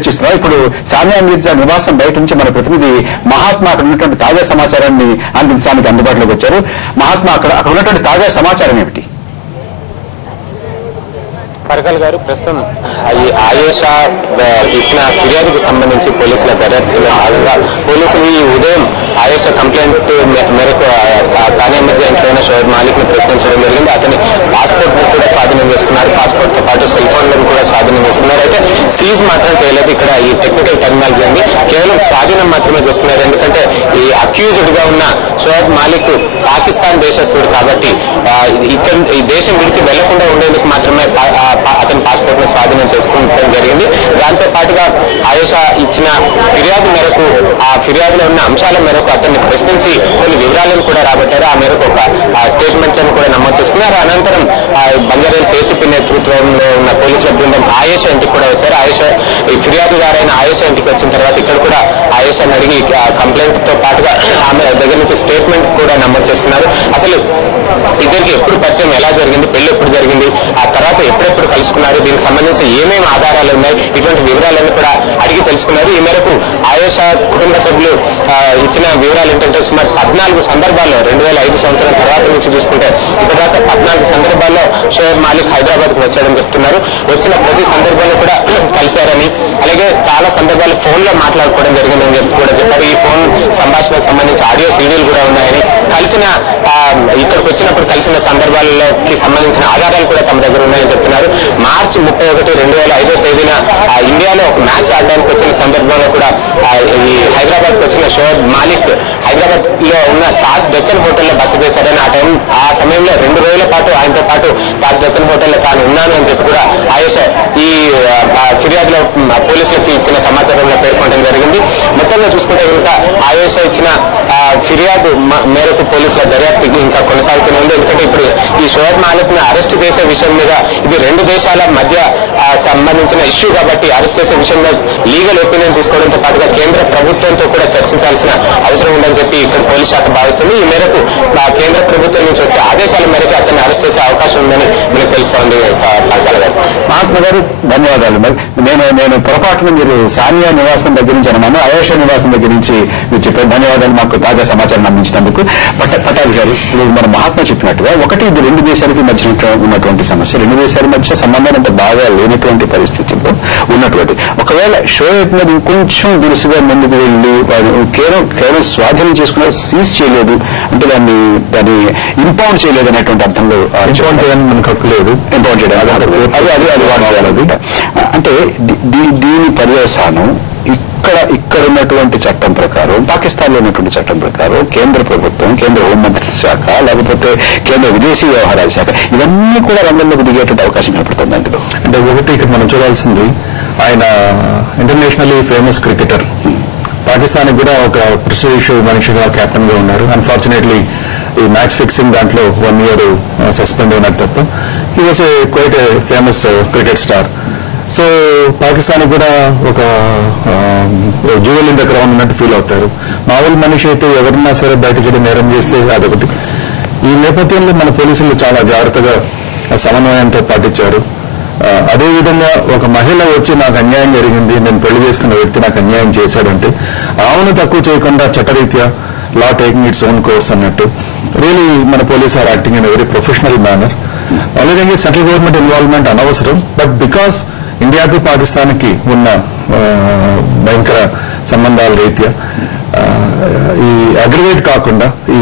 చర్చిస్తున్నాం. ఇప్పుడు సానియా మిర్జా నివాసం బయట నుంచి మన ప్రతినిధి మహాత్మా అక్కడ ఉన్నటువంటి తాజా సమాచారాన్ని అందించడానికి అందుబాటులోకి వచ్చారు. మహాత్మా, అక్కడ ఉన్నటువంటి తాజా సమాచారం ఏమిటి? పరకల్ గారు, ప్రస్తుతం ఈ ఆయేషా ఇచ్చిన ఫిర్యాదుకు సంబంధించి పోలీసుల దర్యాప్తులో భాగంగా పోలీసులు ఈ ఉదయం ఆయేషా కంప్లైంట్ మేరకు సానియా మిర్జా ఇంట్లోనే షోయబ్ మాలిక్ ను ప్రశ్నించడం జరిగింది. అతని పాస్పోర్ట్ ను కూడా స్వాధీనం చేసుకున్నారు. పాస్పోర్ట్ తో పాటు సెల్ ఫోన్లను కూడా స్వాధీనం చేసుకున్నారు. అయితే సీజ్ మాత్రం చేయలేదు. ఇక్కడ ఈ టెక్నికల్ టెర్మినాలజీ అండి, కేవలం స్వాధీనం మాత్రమే చేసుకున్నారు. ఎందుకంటే ఈ అక్యూజ్డ్ గా ఉన్న షోయబ్ మాలిక్ పాకిస్తాన్ దేశస్తుడు కాబట్టి ఇక్కడ ఈ దేశం విడిచి వెళ్లకుండా ఉండేందుకు మాత్రమే అతని పాస్పోర్ట్ ను స్వాధీనం చేసుకోవడం జరిగింది. దాంతో పాటుగా ఆయేషా ఇచ్చిన ఫిర్యాదు మేరకు, ఆ ఫిర్యాదులో ఉన్న అంశాల మేరకు అతన్ని ప్రశ్నించి కొన్ని వివరాలను కూడా రాబట్టారు. ఆ మేరకు ఒక స్టేట్మెంట్ లను కూడా నమోదు చేసుకున్నారు. అనంతరం బంజారాహిల్స్ ఏసీపీ నేతృత్వంలో ఉన్న పోలీసుల బృందం ఆయేషా ఇంటికి కూడా వచ్చారు. ఆయేషా ఈ ఫిర్యాదుదారైన ఆయేషా ఇంటికి వచ్చిన తర్వాత ఇక్కడ కూడా ఆయేషాని అడిగి కంప్లైంట్ తో పాటుగా ఆమె దగ్గర నుంచి స్టేట్మెంట్ కూడా నమోదు చేసుకున్నారు. అసలు ఇద్దరికి ఎప్పుడు పరిచయం, ఎలా జరిగింది, పెళ్లి ఎప్పుడు జరిగింది, ఆ తర్వాత ఎప్పుడెప్పుడు కలుసుకున్నారు, దీనికి సంబంధించి ఏమేమి ఆధారాలు ఉన్నాయి, ఇటువంటి వివరాలన్నీ కూడా అడిగి తెలుసుకున్నారు. ఈ మేరకు ఆయేషా కుటుంబ సభ్యులు ఇచ్చిన వివరాలు ఏంటంటే సుమారు 14 సందర్భాల్లో 2005 సంవత్సరం తర్వాత నుంచి చూసుకుంటే ఇప్పటిదాకా 14 సందర్భాల్లో షోయబ్ మాలిక్ హైదరాబాద్ కు వచ్చాడని చెప్తున్నారు. వచ్చిన ప్రతి సందర్భంలో కూడా కలిశారని, అలాగే చాలా సందర్భాలు ఫోన్ లో మాట్లాడుకోవడం జరిగిందని చెప్పి కూడా చెప్పారు. ఈ ఫోన్ సంభాషణకు సంబంధించి ఆడియో సీడీలు కూడా ఉన్నాయని, కలిసిన ఇక్కడికి వచ్చినప్పుడు కలిసిన సందర్భాలకి సంబంధించిన ఆధారాలు కూడా తమ దగ్గర ఉన్నాయని చెప్తున్నారు. మార్చి 31, 2005 తేదీన ఇండియాలో ఒక మ్యాచ్ ఆడడానికి వచ్చిన సందర్భంలో కూడా ఈ హైదరాబాద్ కు వచ్చిన షోయబ్ మాలిక్ హైదరాబాద్ లో ఉన్న తాజ్ డెక్కన్ హోటల్లో బస చేశారని, ఆ సమయంలో 2 రోజుల పాటు ఆయనతో పాటు తాజ్ డెక్కన్ హోటల్లో తాను ఉన్నాను అని చెప్పి కూడా ఆయేషా ఈ ఫిర్యాదులో పోలీసులకు ఇచ్చిన సమాచారంలో పేర్కొనడం జరిగింది. మొత్తంగా చూసుకుంటే కనుక ఆయేషా ఇచ్చిన ఫిర్యాదు మేరకు పోలీసుల దర్యాప్తు ఇంకా కొనసాగుతూనే ఉంది. ఎందుకంటే ఇప్పుడు ఈ షోయబ్ మాలిక్ ను అరెస్ట్ చేసే విషయం మీద ఇది 2 దేశాల మధ్య సంబంధించిన ఇష్యూ కాబట్టి అరెస్ట్ చేసే విషయంలో లీగల్ ఒపీనియన్ తీసుకోవడంతో పాటుగా కేంద్ర ప్రభుత్వంతో కూడా చర్చించాల్సిన అవసరం ఉందని చెప్పి ఇక్కడ పోలీస్ శాఖ భావిస్తుంది. ఈ మేరకు కేంద్ర ప్రభుత్వం నుంచి వచ్చే ఆదేశాల మేరకు అతన్ని అరెస్ట్ చేసే అవకాశం ఉందని మనకు తెలుస్తోంది. మహాత్మా గారు, ధన్యవాదాలు. మరి నేను పొరపాటున మీరు సానియా నివాసం దగ్గర నుంచి అన్నాను, ఆయేషా నివాసం దగ్గర నుంచి మీరు చెప్పారు. ధన్యవాదాలు మాకు తాజా సమాచారం అందించినందుకు. పటాల్ గారు, ఇప్పుడు మన మహాత్మా చెప్పినట్టుగా ఒకటి ఇది 2 దేశాలకి మధ్య ఉన్నటువంటి సమస్య, 2 దేశాల మధ్య సంబంధాలు అంత బాగా లేనటువంటి పరిస్థితుల్లో ఉన్నటువంటి ఒకవేళ షోయబ్ మీద ఇంకొంచెం దురుసుగా ముందుకు వెళ్ళి కేవలం స్వాధీనం చేసుకున్నారు, సీజ్ చేయలేదు అంటే దాన్ని ఇంపౌండ్ చేయలేదు అనేటువంటి అర్థంలో ఇంపౌండ్ చేయడానికి మనకు హక్కు లేదు. ఇంపౌండ్ చేయడం అది వాడాలి. అంటే దీని పర్యవసానం ఇక్కడ ఉన్నటువంటి చట్టం ప్రకారం, పాకిస్తాన్ లో ఉన్నటువంటి చట్టం ప్రకారం కేంద్ర ప్రభుత్వం, కేంద్ర హోంమంత్రిత్వ శాఖ, లేకపోతే కేంద్ర విదేశీ వ్యవహారాల శాఖ ఇవన్నీ కూడా రంగంలోకి దిగేటువంటి అవకాశం కనపడుతుంది. అందులో అంటే ఒకటి ఇక్కడ మనం చూడాల్సింది, ఆయన ఇంటర్నేషనల్లీ ఫేమస్ క్రికెటర్, పాకిస్తాన్ కూడా ఒక ప్రెస్టీజియస్ మనిషిగా కెప్టెన్ గా ఉన్నారు. అన్ఫార్చునేట్లీ ఈ మ్యాచ్ ఫిక్సింగ్ దాంట్లో 1 year సస్పెండ్ అయినారు తప్ప he was quite a famous cricket star. So Pakistan కూడా ఒక జ్యువెల్ ఇన్ ద క్రౌన్ ఉన్నట్టు ఫీల్ అవుతారు. మామూలు మనిషి అయితే ఎవరన్నా సరే బయటకు వెళ్ళి నేరం చేస్తే అదొకటి. ఈ నేపథ్యంలో మన పోలీసులు చాలా జాగ్రత్తగా సమన్వయంతో పాటించారు. అదేవిధంగా ఒక మహిళ వచ్చి నాకు అన్యాయం జరిగింది, నేను పెళ్లి చేసుకున్న వ్యక్తి నాకు అన్యాయం చేశాడంటే ఆమెను తక్కువ చేయకుండా చట్టరీత్యా law taking its own course అన్నట్టు రియలీ మన police are acting in very professional manner. అలాగే సెంట్రల్ గవర్నమెంట్ ఇన్వాల్వ్మెంట్ అనవసరం, బట్ బికాస్ ఇండియాకి పాకిస్తాన్కి ఉన్న భయంకర సంబంధాల రీత్యా ఈ అగ్రివేట్ కాకుండా, ఈ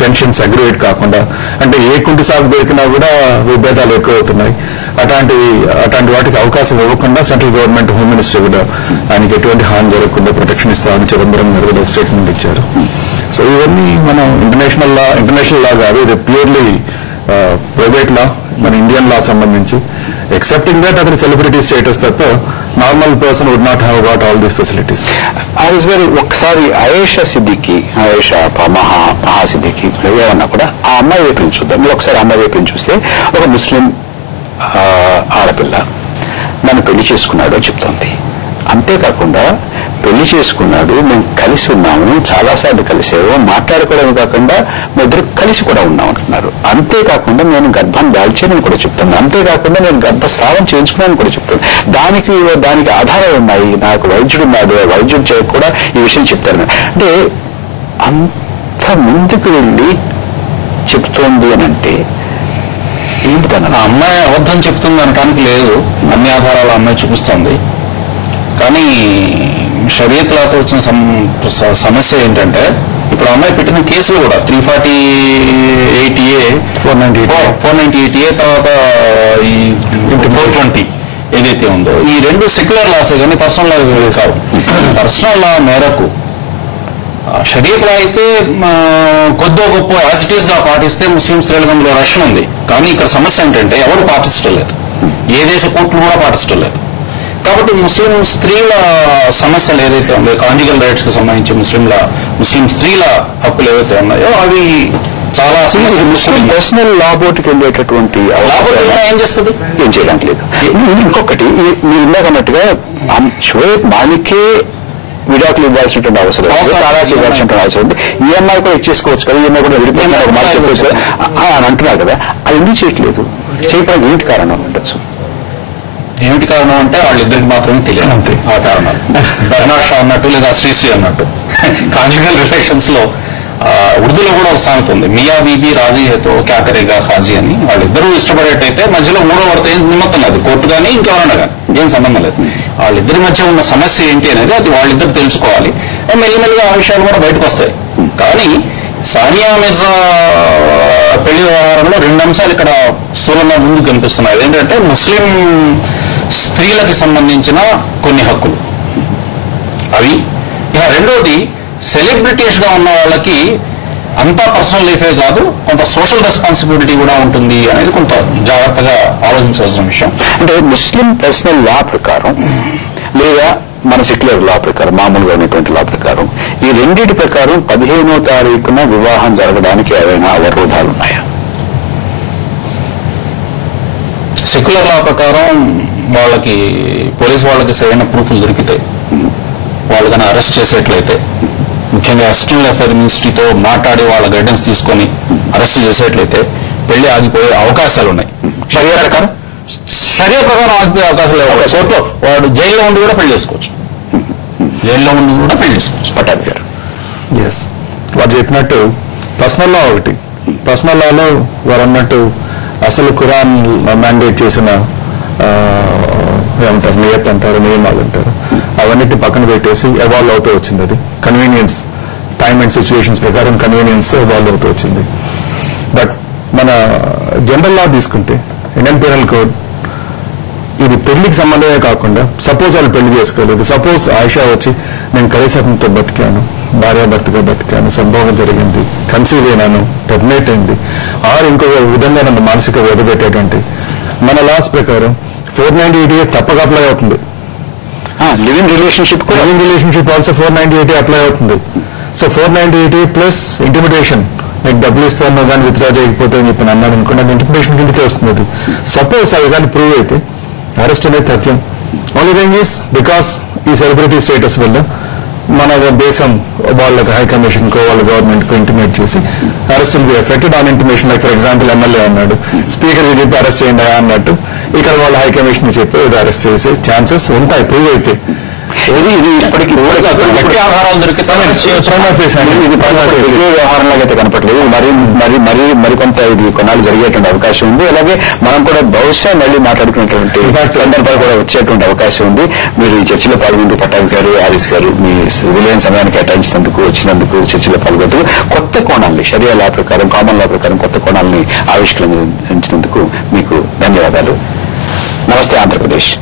టెన్షన్స్ అగ్రివేట్ కాకుండా, అంటే ఏ కుంటి సాగు దొరికినా కూడా విభేదాలు ఎక్కువ అవుతున్నాయి. అట్లాంటి వాటికి అవకాశం ఇవ్వకుండా సెంట్రల్ గవర్నమెంట్ హోమ్ మినిస్టర్ కూడా ఆయనకి ఎటువంటి హాని జరగకుండా ప్రొటెక్షన్ ఇస్తామని చిదంబరం గారు ఒక స్టేట్మెంట్ ఇచ్చారు. సో ఇవన్నీ మనం ఇంటర్నేషనల్ లా కాదు, ఇది ప్యూర్లీ ప్రైవేట్ లా, మన ఇండియన్ లా సంబంధించి. ఎక్సెప్టింగ్ దట్ అతని సెలబ్రిటీ స్టేటస్ తప్ప normal person would not have got all these facilities. RS గారు, ఒక్కసారి ఆయేషా మహా సిద్దికి ఏమన్నా కూడా ఆ అమ్మాయి వైపు నుంచి చూద్దాం. మీరు ఒకసారి అమ్మాయి వైపు నుంచి చూస్తే ఒక ముస్లిం ఆడపిల్ల నన్ను పెళ్లి చేసుకున్నాడు అని చెప్తోంది. అంతేకాకుండా పెళ్లి చేసుకున్నాడు, మేము కలిసి ఉన్నాము, చాలాసార్లు కలిసాము, మాట్లాడుకోవడమే కాకుండా మేము ఇద్దరు కలిసి కూడా ఉన్నాం అంటున్నారు. అంతేకాకుండా నేను గర్భాన్ని దాల్చానని కూడా చెప్తాను, అంతేకాకుండా నేను గర్భస్రావం చేయించుకున్నాను కూడా చెప్తాను. దానికి ఆధారాలు ఉన్నాయి, నాకు వైద్యుడు ఉన్నాడు, వైద్యుడు కూడా ఈ విషయం చెప్తాను. అంటే అంత ముందుకు వెళ్ళి చెప్తోంది అని అంటే ఏంటి? తన అమ్మాయి అబద్ధం చెప్తుంది అనడానికి లేదు, అన్ని ఆధారాలు అమ్మాయి చూపిస్తోంది. కానీ షరియత్లాతో వచ్చిన సమస్య ఏంటంటే, ఇప్పుడు అమ్మాయి పెట్టిన కేసులు కూడా 348A 498A తర్వాత ఈ 420 ఏదైతే ఉందో, ఈ రెండు సెక్యులర్ లాస్ కానీ పర్సనల్ లా కావు. పర్సనల్ లా మేరకు షరియత్ లా అయితే కొద్దో గొప్ప యాజ్ ఇట్ ఈస్ గా పాటిస్తే ముస్లిం స్త్రీలకు అందులో రక్షణ ఉంది. కానీ ఇక్కడ సమస్య ఏంటంటే ఎవరు పాటించడం లేదు, ఏ దేశ కోర్టులు కూడా పాటించడం లేదు. కాబట్టి ముస్లిం స్త్రీల సమస్యలు ఏదైతే ఉన్నాయో, కాంజుగల్ రైట్స్ కి సంబంధించి ముస్లిం స్త్రీల హక్కులు ఏవైతే ఉన్నాయో అవి చాలా పర్సనల్ లా బోర్డుకి వెళ్ళేటటువంటి ఏం చేస్తుంది, ఏం చేయడానికి లేదు. ఇంకొకటి మీరు ఇందాకన్నట్టుగా షోయబ్ మాలికే విడాకులు ఇవ్వాల్సినటువంటి అవసరం, తాళాకులు ఇవ్వాల్సినటువంటి అవసరం ఉంది. ఈఎంఐ కూడా ఇచ్చేసుకోవచ్చు కదా, ఈఎంఐ కూడా విడిపోయిన చెప్పవచ్చు అని అంటున్నారు కదా, అది ఎందుకు చేయట్లేదు? చేయడానికి ఏంటి కారణం ఉండొచ్చు? ఏమిటి కారణం అంటే వాళ్ళిద్దరికి మాత్రమే తెలియదు అంతే ఆ కారణాలు. బర్నాడ్ షా అన్నట్టు లేదా శ్రీశ్రీ అన్నట్టు కాంజుగల్ రిలేషన్స్ లో ఉర్దూలో కూడా ఒక సామెత ఉంది, మియా బీబీ రాజీ హేతో క్యా కరేగా హాజీ అని. వాళ్ళిద్దరూ ఇష్టపడేటైతే మధ్యలో మూడో వాడితో ఏం నిమిత్తం లేదు, కోర్టు కానీ ఇంకెవరన్నా కానీ ఏం సంబంధం లేదు. వాళ్ళిద్దరి మధ్య ఉన్న సమస్య ఏంటి అనేది అది వాళ్ళిద్దరు తెలుసుకోవాలి. మెల్లిమెల్లిగా ఆ విషయాలు కూడా బయటకు వస్తాయి. కానీ సానియా మిర్జా పెళ్లి వ్యవహారంలో రెండు అంశాలు ఇక్కడ స్థూలంగా ముందుకు కనిపిస్తున్నాయి. ఏంటంటే ముస్లిం స్త్రీలకు సంబంధించిన కొన్ని హక్కులు అవి, ఇక రెండోది సెలబ్రిటీస్ గా ఉన్న వాళ్ళకి అంతా పర్సనల్ లైఫే కాదు, కొంత సోషల్ రెస్పాన్సిబిలిటీ కూడా ఉంటుంది అనేది కొంత జాగ్రత్తగా ఆలోచించవలసిన విషయం. అంటే ముస్లిం పర్సనల్ లా ప్రకారం లేదా మన సెక్యులర్ లా ప్రకారం, మామూలుగా ఉన్నటువంటి లా ప్రకారం, ఈ రెండింటి ప్రకారం 15వ తారీఖున వివాహం జరగడానికి ఏవైనా అవరోధాలు ఉన్నాయా? సెక్యులర్ లా ప్రకారం వాళ్ళకి పోలీసు వాళ్ళకి సరైన ప్రూఫ్లు దొరికితే, వాళ్ళు కానీ అరెస్ట్ చేసేట్లయితే, ముఖ్యంగా ఎక్స్టర్నల్ అఫైర్ మినిస్ట్రీతో మాట్లాడి వాళ్ళ గైడెన్స్ తీసుకొని అరెస్ట్ చేసేట్లయితే పెళ్లి ఆగిపోయే అవకాశాలు ఉన్నాయి. షరియా ప్రకారం ఆగిపోయే అవకాశాలు లేవు. కోర్టులో వాడు జైల్లో ఉండి కూడా పెళ్లి చేసుకోవచ్చు, పట్టాభి గారు. ఎస్, వాడు చెప్పినట్టు పర్సనల్ లా ఒకటి, పర్సనల్ లాలో వారు అన్నట్టు అసలు ఖురాన్ మ్యాండేట్ చేసిన ఏమంటారు, నియత్ అంటారు, నియమాలు అంటారు, అవన్నిటి పక్కన పెట్టేసి ఎవాల్వ్ అవుతూ వచ్చింది. అది కన్వీనియన్స్, టైమ్ అండ్ సిచ్యువేషన్స్ ప్రకారం కన్వీనియన్స్ ఎవాల్వ్ అవుతూ వచ్చింది. బట్ మన జనరల్ లా తీసుకుంటే ఇండియన్ పీనల్ కోడ్ ఇది పెళ్లికి సంబంధమే కాకుండా, సపోజ్ వాళ్ళు పెళ్లి చేసుకోలేదు, సపోజ్ ఆయిషా వచ్చి నేను కలీసంతో బతికాను, భార్యాభర్తగా బతికాను, సంభోగం జరిగింది, కన్సీవ్ అయినాను, టెర్మినేట్ అయింది, ఆరు ఇంకొక విధంగా నన్ను మానసిక వ్యధ పెట్టేటువంటి మన లాస్ ప్రకారం 498A తప్పక అప్లై అవుతుంది. Living relationship also 498A apply అవుతుంది. సో 498A ప్లస్ ఇంటిమిడేషన్, నీకు డబ్బులు ఇస్తాను కానీ విత్డ్రా చేయకపోతే అని చెప్పి అన్నాను అనుకోండి, అది ఇంటిమిడేషన్ కిందకే వస్తుంది. సపోజ్ అవి కానీ ప్రూవ్ అయితే అరెస్ట్ అనేది తథ్యం. ఓన్లీ థింగ్ ఈస్ బికాస్ ఈ సెలబ్రిటీ స్టేటస్ వల్ల మన దేశం వాళ్ళకి హై కమిషన్ కో వాళ్ళ గవర్నమెంట్ కు ఇంటిమేట్ చేసి arrest will be affected on intimation. Like for example MLA అన్నాడు, స్పీకర్ కి చెప్పి అరెస్ట్ చేయండి అన్నట్టు ఇక్కడ వాళ్ళ హై కమిషన్ చెప్పి అరెస్ట్ చేసే ఛాన్సెస్ ఉంటాయి ప్రూవ్ అయితే. ఇది ఇప్పటికీ గట్టి ఆధారాలు దొరికితే వ్యవహారంలాగా అయితే కనపట్లేదు. మరికొంత ఇది కొన్నాళ్ళు జరిగేటువంటి అవకాశం ఉంది. అలాగే మనం కూడా బహుశా మళ్ళీ మాట్లాడుకునేటువంటి సందర్భాలు కూడా వచ్చేటువంటి అవకాశం ఉంది. మీరు ఈ చర్చలో పాల్గొంటూ పట్టాభి గారు, హారిస్ గారు మీ విలువైన సమయాన్ని కేటాయించినందుకు, వచ్చినందుకు, చర్చలో పాల్గొంటూ కొత్త కోణాలని, షరియా లా ప్రకారం, కామన్ లా ప్రకారం కొత్త కోణాలని ఆవిష్కరించినందుకు మీకు ధన్యవాదాలు. నమస్తే ఆంధ్రప్రదేశ్.